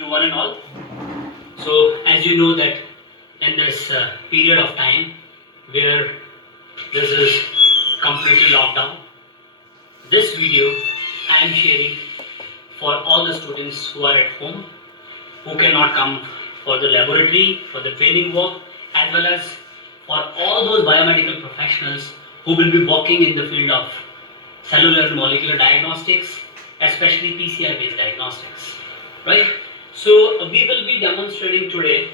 to one and all. So as you know that in this period of time where this is completely locked down, this video I am sharing for all the students who are at home, who cannot come for the laboratory, for the training work, as well as for all those biomedical professionals who will be working in the field of cellular and molecular diagnostics, especially PCR based diagnostics, right? So we will be demonstrating today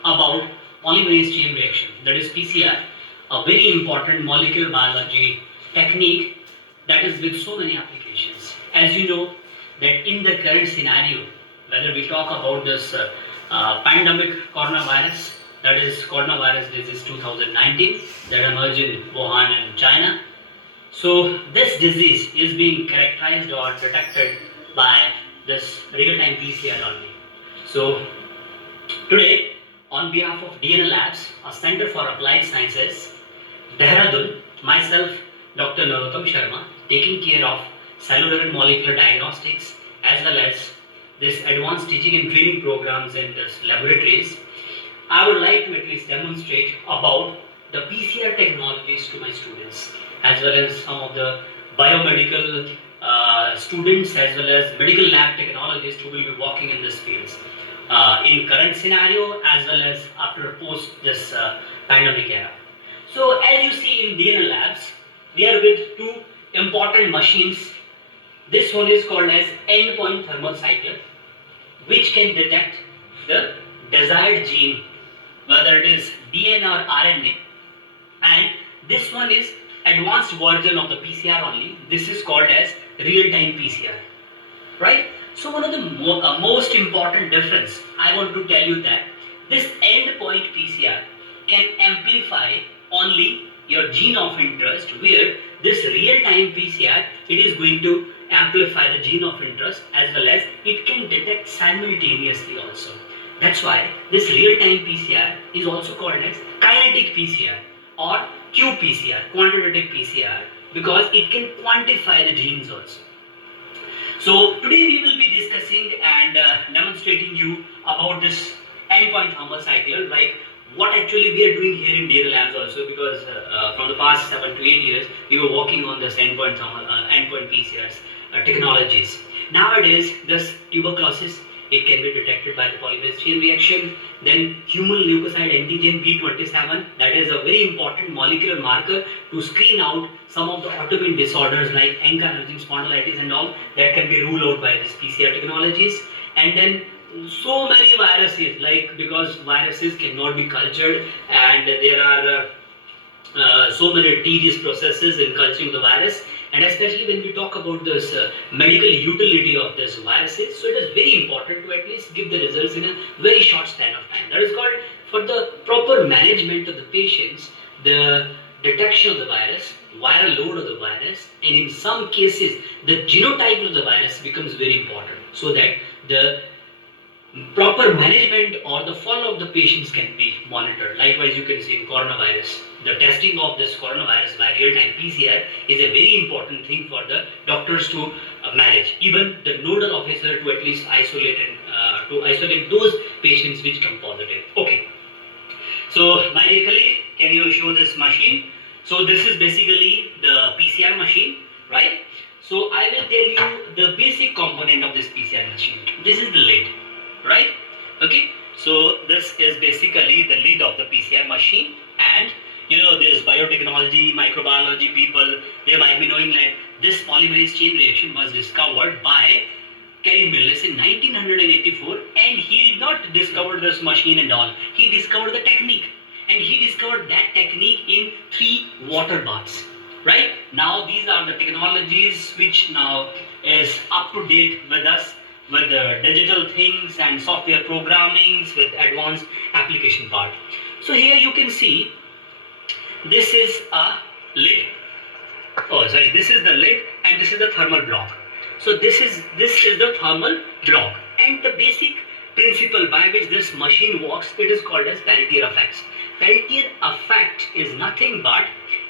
about polymerase chain reaction, that is PCR, a very important molecular biology technique that is with so many applications. As you know that in the current scenario, whether we talk about this pandemic coronavirus, that is coronavirus disease 2019 that emerged in Wuhan and China. So this disease is being characterized or detected by this real-time PCR only. So today, on behalf of DNA Labs, a Center for Applied Sciences, Dehradun, myself, Dr. Narottam Sharma, taking care of cellular and molecular diagnostics as well as this advanced teaching and training programs in this laboratories, I would like to at least demonstrate about the PCR technologies to my students, as well as some of the biomedical students, as well as medical lab technologists who will be working in this fields in current scenario as well as after post this pandemic era. So as you see in DNA Labs, we are with two important machines. This one is called as endpoint thermal cycler, which can detect the desired gene, whether it is DNA or RNA, and this one is advanced version of the PCR only. This is called as real-time PCR, right? So one of the most important difference I want to tell you that this endpoint PCR can amplify only your gene of interest, where this real-time PCR, it is going to amplify the gene of interest as well as it can detect simultaneously also. That's why this real-time PCR is also called as kinetic PCR or qPCR, quantitative PCR, because it can quantify the genes also. So today we will be discussing and demonstrating you about this endpoint thermal cycler, like what actually we are doing here in DNA Labs also, because from the past 7 to 8 years we were working on this endpoint thermal, endpoint PCRs technologies. Nowadays this tuberculosis, it can be detected by the polymerase chain reaction. Then human leukocyte antigen B27, that is a very important molecular marker to screen out some of the autoimmune disorders like ankylosing spondylitis and all, that can be ruled out by these PCR technologies. And then so many viruses, like because viruses cannot be cultured and there are so many tedious processes in culturing the virus, and especially when we talk about this medical utility of this viruses, so it is very important to at least give the results in a very short span of time. That is called, for the proper management of the patients, the detection of the virus, viral load of the virus, and in some cases the genotype of the virus becomes very important, so that the proper management or the follow of the patients can be monitored. Likewise, you can see in coronavirus, the testing of this coronavirus by real-time PCR is a very important thing for the doctors to manage, even the nodal officer to at least isolate and to isolate those patients which come positive. Okay, so my dear colleague, can you show this machine? So this is basically the PCR machine, right? So I will tell you the basic component of this PCR machine. This is the lid, right? Okay, so this is basically the lid of the PCR machine, and you know, there's biotechnology, microbiology people, they might be knowing that this polymerase chain reaction was discovered by Kevin Millis in 1984, and he did not discover this machine and all, he discovered the technique, and he discovered that technique in 3 water baths. Right now, these are the technologies which now is up to date with us, with the digital things and software programmings with advanced application part. So here you can see this is a lid. Oh, sorry, this is the lid and this is the thermal block. So this is the thermal block, and the basic principle by which this machine works, it is called as Peltier effects. Peltier effect is nothing but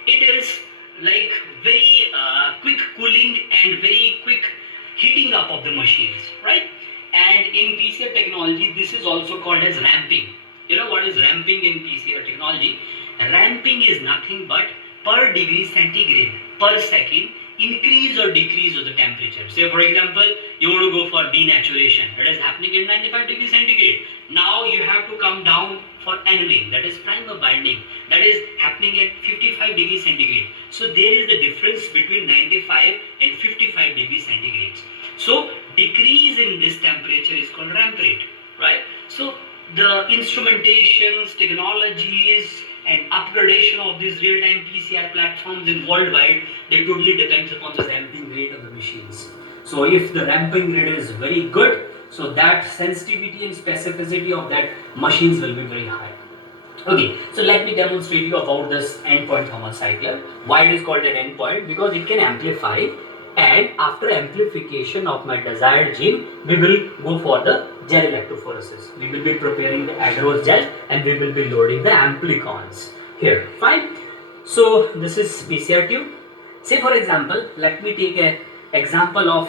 it is like very quick cooling and very quick heating up of the machines, right? And in PCR technology, this is also called as ramping. You know what is ramping in PCR technology? Ramping is nothing but per degree centigrade per second increase or decrease of the temperature. Say for example, you want to go for denaturation. That is happening at 95 degrees centigrade. Now you have to come down for annealing, that is primer binding. That is happening at 55 degrees centigrade. So there is the difference between 95 and 55 degrees centigrade. So decrease in this temperature is called ramp rate, right? So the instrumentations, technologies, and upgradation of these real-time PCR platforms in worldwide, they totally depends upon the ramping rate of the machines. So if the ramping rate is very good, so that sensitivity and specificity of that machines will be very high. Okay, so let me demonstrate you about this endpoint thermal cycler. Why it is called an endpoint? Because it can amplify, and after amplification of my desired gene, we will go for the gel electrophoresis. We will be preparing the agarose gel and we will be loading the amplicons here. Fine. So this is PCR tube. Say for example, let me take an example of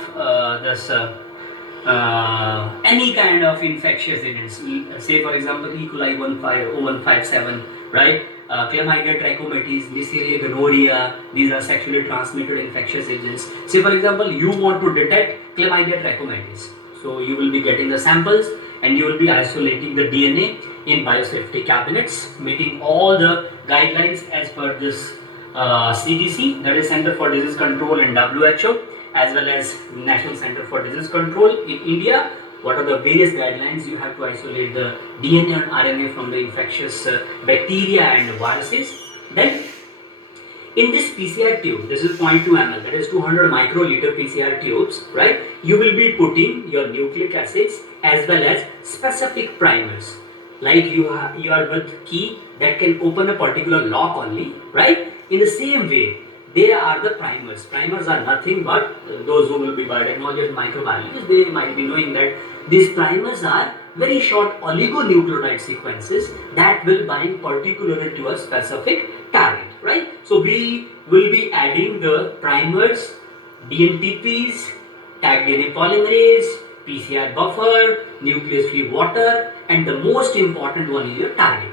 this any kind of infectious agents. Say for example, E. coli 0157, right? Chlamydia trachomatis, Neisseria gonorrhea, these are sexually transmitted infectious agents. Say for example, you want to detect Chlamydia trachomatis. So you will be getting the samples and you will be isolating the DNA in biosafety cabinets, meeting all the guidelines as per this CDC, that is Center for Disease Control, and WHO, as well as National Center for Disease Control in India. What are the various guidelines? You have to isolate the DNA and RNA from the infectious bacteria and viruses. Then in this PCR tube, this is 0.2 ml, that is 200 microliter PCR tubes, right? You will be putting your nucleic acids as well as specific primers. Like you are with key that can open a particular lock only, right? In the same way, they are the primers. Primers are nothing but those who will be biotechnologists and microbiologists, they might be knowing that these primers are very short oligonucleotide sequences that will bind particularly to a specific target, right? So we will be adding the primers, DNTPs, tag DNA polymerase, PCR buffer, nucleus-free water, and the most important one is your target.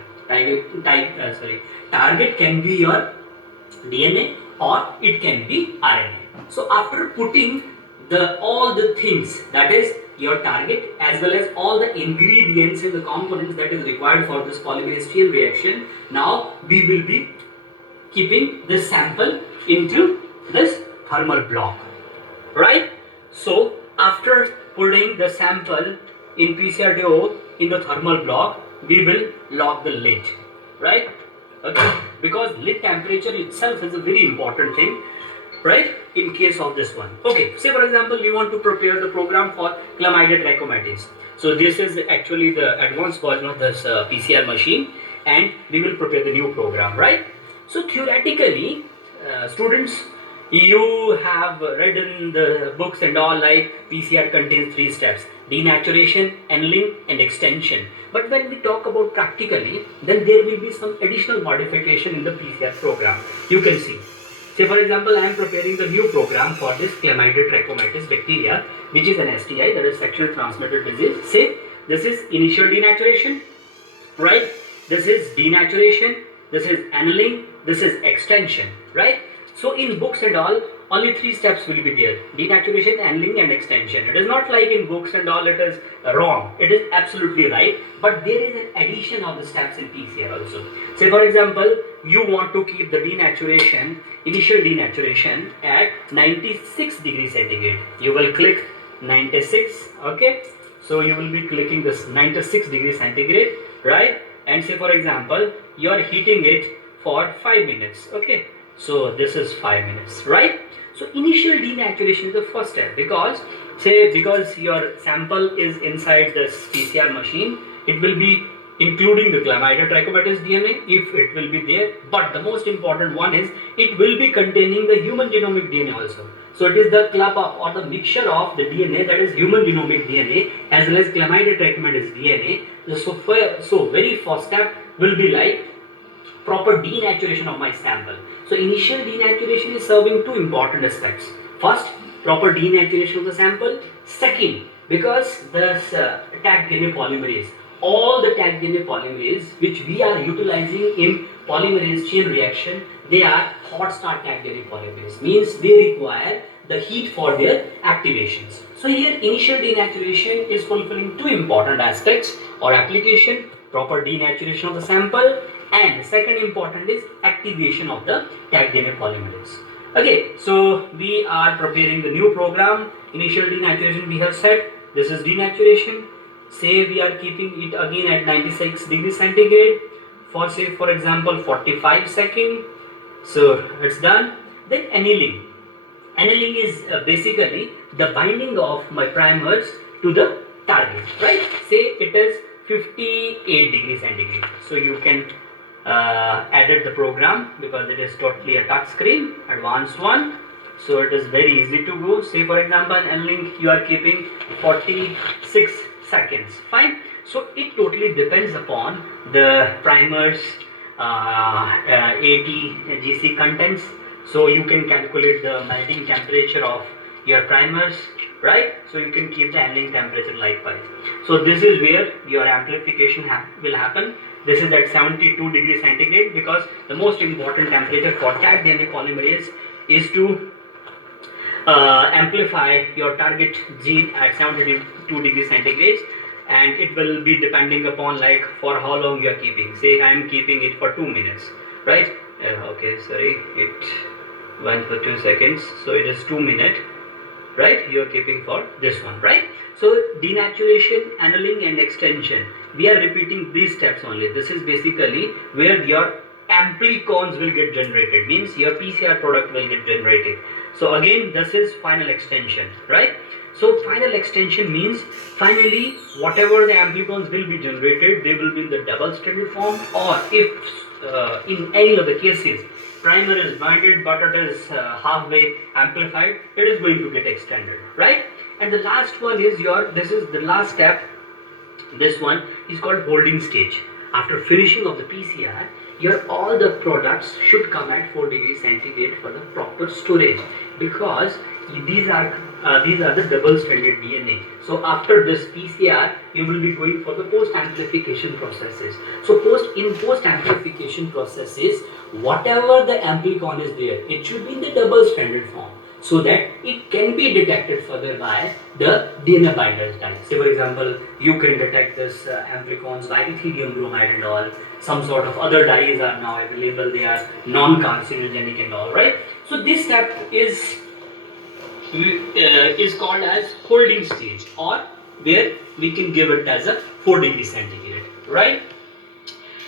Target can be your DNA or it can be RNA. So after putting all the things, that is your target as well as all the ingredients and the components that is required for this polymerase chain reaction, now we will be keeping this sample into this thermal block, right? So after putting the sample in PCR tube in the thermal block, we will lock the lid, right? Okay, because lid temperature itself is a very important thing, right, in case of this one. Okay, say for example, you want to prepare the program for Chlamydia trachomatis. So this is actually the advanced version of this PCR machine, and we will prepare the new program, right? So theoretically, students, you have read in the books and all, like PCR contains 3 steps: denaturation, annealing, and extension. But when we talk about practically, then there will be some additional modification in the PCR program. You can see. Say for example, I am preparing the new program for this Chlamydia trachomatis bacteria, which is an STI, that is sexually transmitted disease. Say this is initial denaturation, right? This is denaturation, this is annealing, this is extension, right? So in books and all, only 3 steps will be there: denaturation, annealing, and extension. It is not like in books and all it is wrong. It is absolutely right. But there is an addition of the steps in PCR also. Say for example, you want to keep the denaturation, initial denaturation at 96 degrees centigrade. You will click 96, okay? So you will be clicking this 96 degrees centigrade, right? And say for example, you are heating it for 5 minutes, okay? So this is 5 minutes, right? So initial denaturation is the first step, because your sample is inside this PCR machine, it will be including the Chlamydia trachomatis DNA if it will be there. But the most important one is it will be containing the human genomic DNA also. So it is the club of, or the mixture of the DNA, that is human genomic DNA as well as Chlamydia trachomatis DNA. So very first step will be like proper denaturation of my sample. So initial denaturation is serving 2 important aspects. First, proper denaturation of the sample. Second, Because this Taq DNA polymerase, all the Taq DNA polymerase which we are utilizing in polymerase chain reaction, they are hot start Taq DNA polymerase, means they require the heat for their activations. So here initial denaturation is fulfilling two important aspects or application: proper denaturation of the sample, and the second important is activation of the Taq DNA polymerase. Okay, so we are preparing the new program. Initial denaturation we have said, this is denaturation. Say we are keeping it again at 96 degrees centigrade for, say for example, 45 seconds. So it's done. Then annealing. Annealing is basically the binding of my primers to the target, right? Say it is 58 degrees centigrade. So you can edit the program because it is totally a touch screen, advanced one. So it is very easy to go. Say for example, annealing you are keeping 46 seconds, fine. So it totally depends upon the primers 80 GC contents. So you can calculate the melting temperature of your primers, right? So you can keep the annealing temperature likewise. So this is where your amplification will happen. This is at 72 degrees centigrade, because the most important temperature for Taq DNA polymerase is to amplify your target gene at 72 degrees centigrade, and it will be depending upon like for how long you are keeping. Say I am keeping it for 2 minutes, right? Okay, sorry, it went for 2 seconds, so it is 2 minutes, right? You are keeping for this one, right? So denaturation, annealing and extension, we are repeating these steps only. This is basically where your amplicons will get generated, means your PCR product will get generated. So again, this is final extension, right? So final extension means finally whatever the amplicons will be generated, they will be in the double stranded form, or if in any of the cases primer is binded but it is halfway amplified, it is going to get extended, right? And the last one is this is the last step. This one is called holding stage. After finishing of the PCR, all the products should come at 4 degrees centigrade for the proper storage, because these are the double stranded DNA. So after this PCR, you will be going for the post amplification processes. So post amplification processes, whatever the amplicon is there, it should be in the double stranded form, so that it can be detected further by the DNA binders dye. Say for example, you can detect this amplicons by ethidium bromide and all. Some sort of other dyes are now available, they are non-carcinogenic and all, right? So this step is called as holding stage, or where we can give it as a 4 degrees centigrade, right?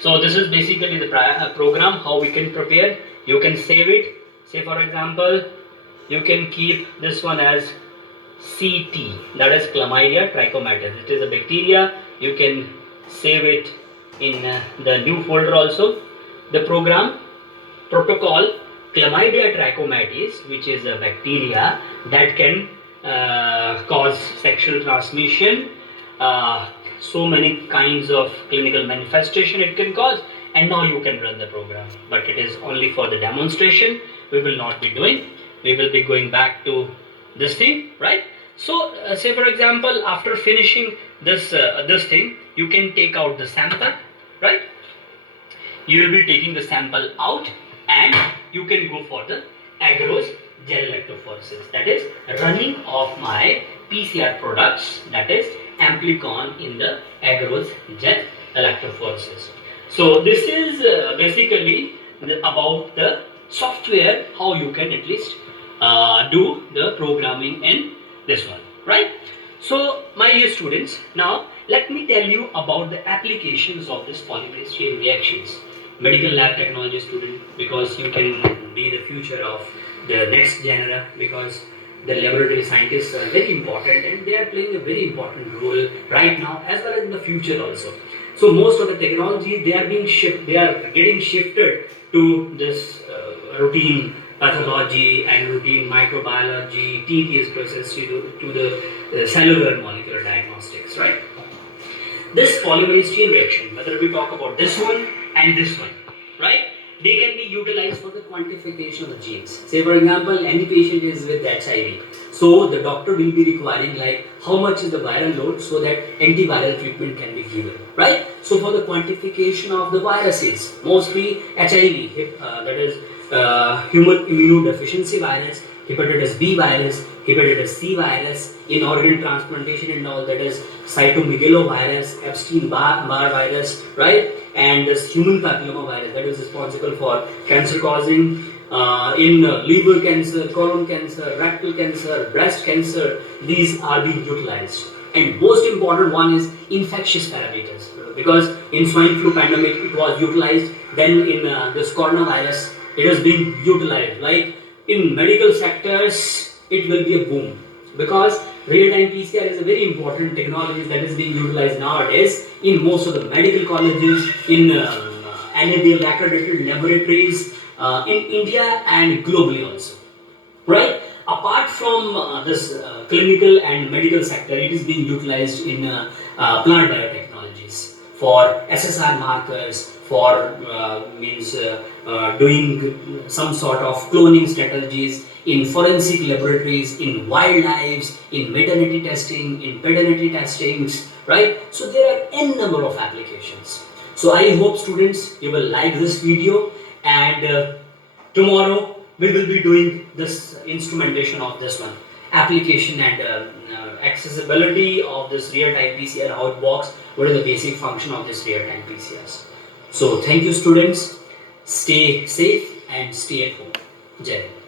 So this is basically the program, how we can prepare. You can save it. Say for example, you can keep this one as CT, that is Chlamydia trachomatis. It is a bacteria. You can save it in the new folder also. The program protocol Chlamydia trachomatis, which is a bacteria that can cause sexual transmission, so many kinds of clinical manifestation it can cause, and now you can run the program. But it is only for the demonstration. We will not be doing. We will be going back to this thing, right? So say for example, after finishing this this thing, you can take out the sample, right? You will be taking the sample out, and you can go for the agarose gel electrophoresis, that is running of my PCR products, that is amplicon in the agarose gel electrophoresis. So this is basically about the software, how you can at least do the programming in this one, right? So my dear students, now let me tell you about the applications of this polymerase chain reactions. Medical lab technology student, because you can be the future of the next genre, because the laboratory scientists are very important and they are playing a very important role right now as well as in the future also. So most of the technologies, they are getting shifted to this routine pathology and routine microbiology, TTS process to the cellular molecular diagnostics, right? This polymerase chain reaction, whether we talk about this one and this one, right? They can be utilized for the quantification of the genes. Say for example, any patient is with HIV. So the doctor will be requiring like how much is the viral load so that antiviral treatment can be given, right? So for the quantification of the viruses, mostly HIV, that is human immunodeficiency virus, hepatitis B virus, hepatitis C virus, in organ transplantation and all, that is cytomegalovirus, Epstein-Barr virus, right? And this human papilloma virus that is responsible for cancer causing in liver cancer, colon cancer, rectal cancer, breast cancer. These are being utilized. And most important one is infectious parameters, because in swine flu pandemic it was utilized, then in this coronavirus it is being utilized. Like in medical sectors it will be a boom, because real-time PCR is a very important technology that is being utilized nowadays in most of the medical colleges, in NABL accredited laboratories in India and globally also, right? Apart from this clinical and medical sector, it is being utilized in plant biotechnologies for SSR markers, for doing some sort of cloning strategies, in forensic laboratories, in wildlife, in maternity testing, in paternity testings, right? So there are n number of applications. So I hope students you will like this video, and tomorrow we will be doing this instrumentation of this one, application and accessibility of this real-time PCR, how it works, what is the basic function of this real-time PCRs. So thank you students, stay safe and stay at home. Jai Hind.